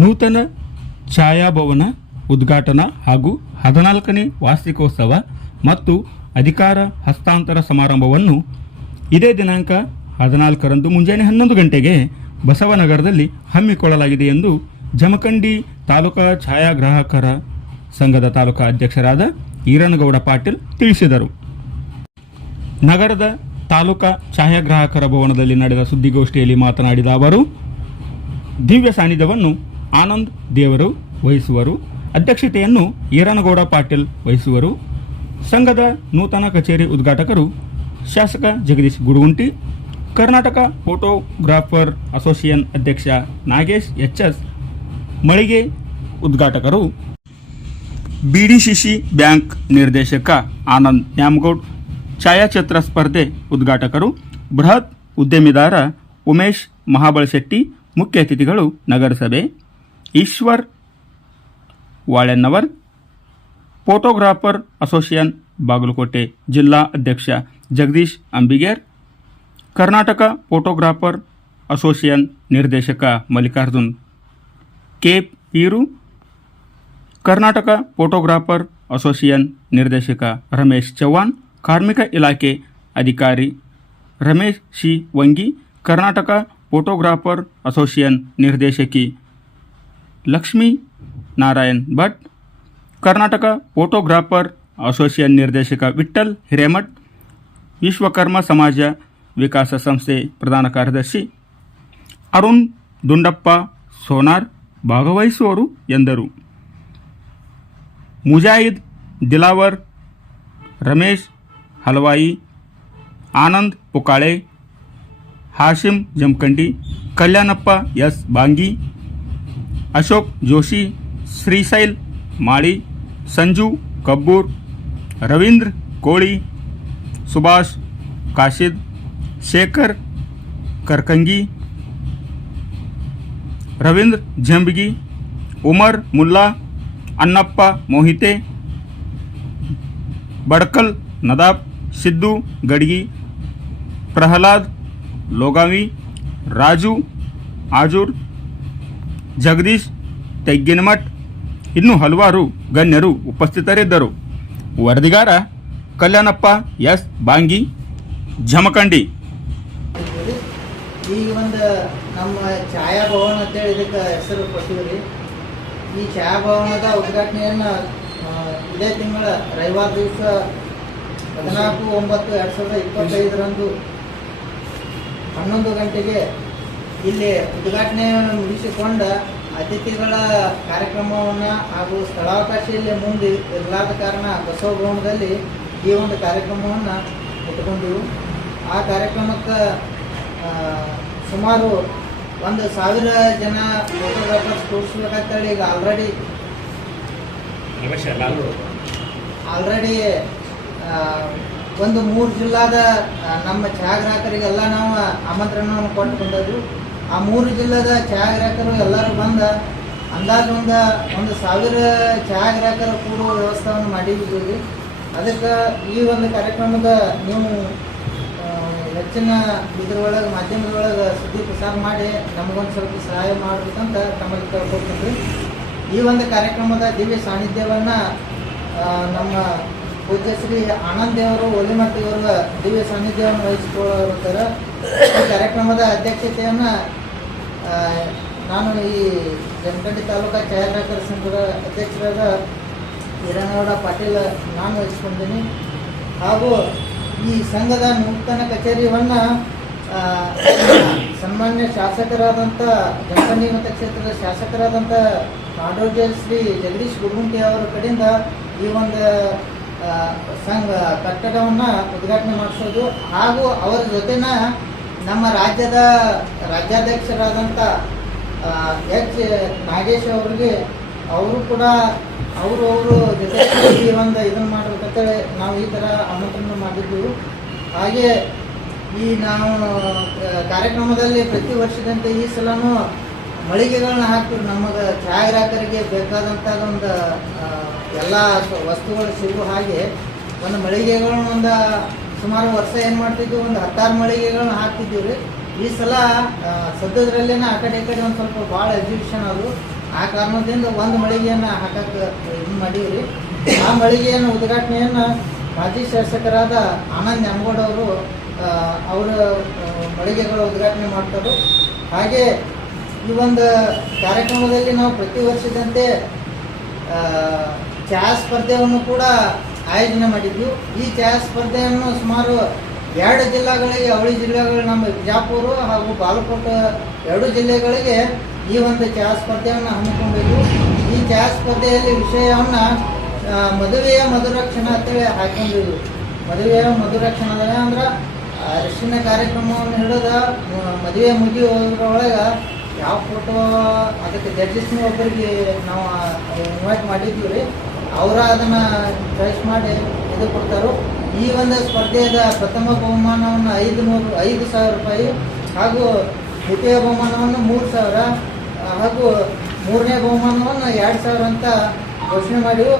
ನೂತನ ಛಾಯಾಭವನ ಉದ್ಘಾಟನಾ ಹಾಗೂ ಹದಿನಾಲ್ಕನೇ ವಾರ್ಷಿಕೋತ್ಸವ ಮತ್ತು ಅಧಿಕಾರ ಹಸ್ತಾಂತರ ಸಮಾರಂಭವನ್ನು ಇದೇ ದಿನಾಂಕ ಹದಿನಾಲ್ಕರಂದು ಮುಂಜಾನೆ ಹನ್ನೊಂದು ಗಂಟೆಗೆ ಬಸವನಗರದಲ್ಲಿ ಹಮ್ಮಿಕೊಳ್ಳಲಾಗಿದೆ ಎಂದು ಜಮಖಂಡಿ ತಾಲೂಕಾ ಛಾಯಾಗ್ರಾಹಕರ ಸಂಘದ ತಾಲೂಕಾ ಅಧ್ಯಕ್ಷರಾದ ಈರನಗೌಡ ಪಾಟೀಲ್ ತಿಳಿಸಿದರು. ನಗರದ ತಾಲೂಕಾ ಛಾಯಾಗ್ರಾಹಕರ ಭವನದಲ್ಲಿ ನಡೆದ ಸುದ್ದಿಗೋಷ್ಠಿಯಲ್ಲಿ ಮಾತನಾಡಿದ ಅವರು, ದಿವ್ಯ ಸಾನ್ನಿಧ್ಯವನ್ನು ಆನಂದ್ ದೇವರು ವಹಿಸುವರು. ಅಧ್ಯಕ್ಷತೆಯನ್ನು ಈರನಗೌಡ ಪಾಟೀಲ್ ವಹಿಸುವರು. ಸಂಘದ ನೂತನ ಕಚೇರಿ ಉದ್ಘಾಟಕರು ಶಾಸಕ ಜಗದೀಶ್ ಗುಡುಗುಂಟಿ, ಕರ್ನಾಟಕ ಫೋಟೋಗ್ರಾಫರ್ ಅಸೋಸಿಯೇಷನ್ ಅಧ್ಯಕ್ಷ ನಾಗೇಶ್ ಎಚ್ ಎಸ್ ಮಳಿಗೆ ಉದ್ಘಾಟಕರು. ಬಿಡಿಸಿಸಿ ಬ್ಯಾಂಕ್ ನಿರ್ದೇಶಕ ಆನಂದ್ ನ್ಯಾಮಗೌಡ್, ಛಾಯಾಚಿತ್ರ ಸ್ಪರ್ಧೆ ಉದ್ಘಾಟಕರು, ಬೃಹತ್ ಉದ್ಯಮಿದಾರ ಉಮೇಶ್ ಮಹಾಬಳಶೆಟ್ಟಿ ಮುಖ್ಯ ಅತಿಥಿಗಳು ನಗರಸಭೆ. ಈಶ್ವರ್ ವಾಳೆನ್ನವರ್ ಫೋಟೋಗ್ರಾಫರ್ ಅಸೋಸಿಯೇಷನ್, ಬಾಗಲಕೋಟೆ ಜಿಲ್ಲಾ ಅಧ್ಯಕ್ಷ ಜಗದೀಶ್ ಅಂಬಿಗೇರ್, ಕರ್ನಾಟಕ ಫೋಟೋಗ್ರಾಫರ್ ಅಸೋಸಿಯೇಷನ್ ನಿರ್ದೇಶಕ Mallikarjun, K Peeru, Karnataka photographer association ನಿರ್ದೇಶಕ ರಮೇಶ್ ಚೌಹಾಣ್ ಕಾರ್ಮಿಕ ಇಲಾಖೆ ಅಧಿಕಾರಿ Ramesh C. Vangi, Karnataka photographer association ನಿರ್ದೇಶಕಿ ಲಕ್ಷ್ಮೀ ನಾರಾಯಣ್. ಭಟ್, ಕರ್ನಾಟಕ ಫೋಟೋಗ್ರಾಫರ್ ಅಸೋಸಿಯೇಷನ್ ನಿರ್ದೇಶಕ ವಿಠ್ಠಲ್ ಹಿರೇಮಠ್, ವಿಶ್ವಕರ್ಮ ಸಮಾಜ ವಿಕಾಸ ಸಂಸ್ಥೆ ಪ್ರಧಾನ ಕಾರ್ಯದರ್ಶಿ ಅರುಣ್ ದುಂಡಪ್ಪ ಸೋನಾರ್ ಭಾಗವಹಿಸುವರು ಎಂದರು. ಮುಜಾಹಿದ್ ದಿಲಾವರ್, ರಮೇಶ್ ಹಲವಾಯಿ, ಆನಂದ್ ಪುಕಾಳೆ ಹಾಶಿಂ ಜಮಖಂಡಿ, ಕಲ್ಯಾಣಪ್ಪ ಎಸ್ ಬಾಂಗಿ अशोक, जोशी, श्रीशैल माड़ी संजू, कपूर, रविंद्र कोड़ी सुभाष, काशिद, शेखर, करकंगी, रविंद्र झंबगी, उमर, मुल्ला, अन्नप्पा, मोहिते, बड़कल, नदाब, सिद्धू, गडगी, प्रहलाद लोगावी राजू, आजूर ಜಗದೀಶ್, ತೆಗ್ಗಿನಮಠ್, ಇನ್ನೂ ಹಲವಾರು ಗಣ್ಯರು ಉಪಸ್ಥಿತರಿದ್ದರು. ವರದಿಗಾರ ಕಲ್ಯಾಣಪ್ಪ ಎಸ್. ಬಾಂಗಿ, ಜಮಖಂಡಿ. ಈ ಒಂದು ನಮ್ಮ ಛಾಯಾಭವನ ಅಂತೇಳಿ ಇದಕ್ಕೆ ಹೆಸರು ಕೊಟ್ಟಿವ್ರಿ ಈ ಛಾಯಾಭವನದ ಉದ್ಘಾಟನೆಯನ್ನು ಇದೇ ತಿಂಗಳ ರವಿವಾರ ದಿವಸ ಹದಿನಾಲ್ಕು ಒಂಬತ್ತು ಎರಡು ಸಾವಿರದ ಇಪ್ಪತ್ತೈದರಂದು ಹನ್ನೊಂದು ಗಂಟೆಗೆ ಇಲ್ಲಿ ಉದ್ಘಾಟನೆ ಮುಗಿಸಿಕೊಂಡ ಅತಿಥಿಗಳ ಕಾರ್ಯಕ್ರಮವನ್ನು ಹಾಗೂ ಸ್ಥಳಾವಕಾಶ ಇಲ್ಲಿ ಮುಂದೆ ಇರಲಾದ ಕಾರಣ ಬಸವ ಭವನದಲ್ಲಿ ಈ ಒಂದು ಕಾರ್ಯಕ್ರಮವನ್ನು ಇಟ್ಕೊಂಡೆವು ಆ ಕಾರ್ಯಕ್ರಮಕ್ಕೆ ಸುಮಾರು ಒಂದು ಸಾವಿರ ಜನ ಫೋಟೋಗ್ರಾಫರ್ಸ್ ಕೂರಿಸ್ಬೇಕಂತೇಳಿ ಈಗ ಆಲ್ರೆಡಿ ಆಲ್ರೆಡಿ ಒಂದು ಮೂರು ಜಿಲ್ಲಾದ ನಮ್ಮ ಛಾಯಾಗ್ರಾಹಕರಿಗೆಲ್ಲ ನಾವು ಆಮಂತ್ರಣವನ್ನು ಕೊಟ್ಟು ಬಂದದ್ದು ಆ ಮೂರು ಜಿಲ್ಲೆದ ಛಾಯಾಗ್ರಾಹಕರು ಎಲ್ಲರೂ ಬಂದ, ಅಂದಾಜು ಒಂದು ಒಂದು ಸಾವಿರ ಛಾಯಾಗ್ರಾಹಕರು ಕೂಡುವ ವ್ಯವಸ್ಥೆಯನ್ನು ಮಾಡಿದ್ದೀವಿ. ಅದಕ್ಕೆ ಈ ಒಂದು ಕಾರ್ಯಕ್ರಮದ ನೀವು ಹೆಚ್ಚಿನ ಇದ್ರೊಳಗೆ, ಮಾಧ್ಯಮದೊಳಗೆ ಸುದ್ದಿ ಪ್ರಸಾರ ಮಾಡಿ, ನಮಗೊಂದು ಸ್ವಲ್ಪ ಸಹಾಯ ಮಾಡಬೇಕಂತ ತಮ್ಮಲ್ಲಿ ಕೇಳ್ಕೊಳ್ತೀನಿ. ಈ ಒಂದು ಕಾರ್ಯಕ್ರಮದ ದಿವ್ಯ ಸಾನ್ನಿಧ್ಯವನ್ನು ನಮ್ಮ ಪೂಜ್ಯ ಶ್ರೀ ಆನಂದ್ ದೇವರು ಒಲಿಮಟ್ಟಿ ಅವರ ದಿವ್ಯ ಸಾನ್ನಿಧ್ಯವನ್ನು ವಹಿಸಿಕೊಳ್ಳುತ್ತಾರೆ ಕಾರ್ಯಕ್ರಮದ ಅಧ್ಯಕ್ಷತೆಯನ್ನು ನಾನು ಈ ಜಮಖಂಡಿ ತಾಲೂಕಾ ಛಾಯಾಗ್ರಾಹಕರ ಸಂಘದ ಅಧ್ಯಕ್ಷರಾದ ಹಿರನಗೌಡ ಪಾಟೀಲ ನಾನು ವಹಿಸ್ಕೊಂಡಿದ್ದೀನಿ. ಹಾಗೂ ಈ ಸಂಘದ ನೂತನ ಕಚೇರಿಯನ್ನು ಸನ್ಮಾನ್ಯ ಶಾಸಕರಾದಂಥ ಜಮಖಂಡಿ ಮತಕ್ಷೇತ್ರದ ಶಾಸಕರಾದಂಥ ನಾಡೋಜ ಶ್ರೀ ಜಗದೀಶ್ ಗುರುಗುಂಟಿ ಅವರ ಕಡೆಯಿಂದ ಈ ಒಂದು ಸಂಘ ಕಟ್ಟಡವನ್ನು ಉದ್ಘಾಟನೆ ಮಾಡಿಸೋದು ಹಾಗೂ ಅವರ ಜೊತೆನ ನಮ್ಮ ರಾಜ್ಯದ ರಾಜ್ಯಾಧ್ಯಕ್ಷರಾದಂಥ ಎಚ್. ನಾಗೇಶ್ ಅವರಿಗೆ ಅವರು ಕೂಡ ಅವರು ಅವರು ಜೊತೆ ಒಂದು ಇದನ್ನು ಮಾಡಬೇಕಂತೇಳಿ ನಾವು ಈ ಥರ ಆಮಂತ್ರಣ ಮಾಡಿದ್ದೆವು. ಹಾಗೆ ಈ ನಾವು ಕಾರ್ಯಕ್ರಮದಲ್ಲಿ ಪ್ರತಿ ವರ್ಷದಂತೆ ಈ ಸಲನೂ ಮಳಿಗೆಗಳನ್ನ ಹಾಕ್ತೀವಿ ನಮಗೆ ಛಾಯಾಗ್ರಾಹಕರಿಗೆ ಬೇಕಾದಂಥ ಒಂದು ಎಲ್ಲ ವಸ್ತುಗಳು ಸಿಗುವ ಹಾಗೆ ಒಂದು ಮಳಿಗೆಗಳನ್ನ ಒಂದು ಸುಮಾರು ವರ್ಷ ಏನು ಮಾಡ್ತಿದ್ವಿ ಒಂದು ಹತ್ತಾರು ಮಳಿಗೆಗಳನ್ನ ಹಾಕ್ತಿದ್ದೀವಿ ರೀ ಈ ಸಲ ಆ, ಸದ್ಯದ್ರಲ್ಲೇನೆ ಆ ಕಡೆ ಈ ಕಡೆ ಒಂದು ಸ್ವಲ್ಪ ಭಾಳ ಎಕ್ಸಿಬಿಷನ್ ಅದು. ಆ ಕಾರಣದಿಂದ ಒಂದು ಮಳಿಗೆಯನ್ನ ಹಾಕಕ್ಕೆ ಇದು ಮಾಡೀವ್ರಿ. ಆ ಮಳಿಗೆಯನ್ನು ಉದ್ಘಾಟನೆಯನ್ನು ಮಾಜಿ ಶಾಸಕರಾದ ಆನಂದ್ ನ್ಯಾಮಗೌಡ ಅವರು ಅವರ ಮಳಿಗೆಗಳ ಉದ್ಘಾಟನೆ ಮಾಡ್ತಾರೆ. ಹಾಗೆ ಈ ಒಂದು ಕಾರ್ಯಕ್ರಮದಲ್ಲಿ ನಾವು ಪ್ರತಿ ವರ್ಷದಂತೆ ಚಹಾ ಸ್ಪರ್ಧೆಯನ್ನು ಕೂಡ ಆಯೋಜನೆ ಮಾಡಿದ್ವಿ. ಈ ಚಹಾ ಸ್ಪರ್ಧೆಯನ್ನು ಸುಮಾರು ಎರಡು ಜಿಲ್ಲೆಗಳಿಗೆ, ಅವಳಿ ಜಿಲ್ಲೆಗಳು ನಮ್ಮ ಬಿಜಾಪುರ ಹಾಗೂ ಬಾಲಕೋಟ ಎರಡು ಜಿಲ್ಲೆಗಳಿಗೆ ಈ ಒಂದು ಚಹಾ ಸ್ಪರ್ಧೆಯನ್ನು ಹಮ್ಮಿಕೊಂಡಿದ್ವು ಈ ಚಹಾ ಸ್ಪರ್ಧೆಯಲ್ಲಿ ವಿಷಯವನ್ನು ಮದುವೆಯ ಮಧುರಕ್ಷಣ ಅಂತೇಳಿ ಹಾಕೊಂಡಿದ್ದು ಮದುವೆಯ ಮಧುರಕ್ಷಣ ಅಂದ್ರೆ ಅರಿಶಿನ ಕಾರ್ಯಕ್ರಮವನ್ನು ಹಿಡಿದ ಮದುವೆ ಮುಗಿಯೋದ್ರೊಳಗೆ ಯಾವ ಫೋಟೋ ಅದಕ್ಕೆ ಜಡ್ಜಸ್ನ ಒಬ್ಬರಿಗೆ ನಾವು ಇನ್ವೈಟ್ ಮಾಡಿದ್ವಿ ರೀ ಅವರ ಅದನ್ನು ಚಾಯ್ಸ್ ಮಾಡಿ ಇದು ಕೊಡ್ತಾರೋ, ಈ ಒಂದು ಸ್ಪರ್ಧೆಯ ಪ್ರಥಮ ಬಹುಮಾನವನ್ನು ಐದು ನೂರು, ಐದು ಸಾವಿರ ರೂಪಾಯಿ ಹಾಗೂ ದ್ವಿತೀಯ ಬಹುಮಾನವನ್ನು ಮೂರು ಸಾವಿರ ಹಾಗೂ ಮೂರನೇ ಬಹುಮಾನವನ್ನು ಎರಡು ಸಾವಿರ ಅಂತ ಘೋಷಣೆ ಮಾಡಿವು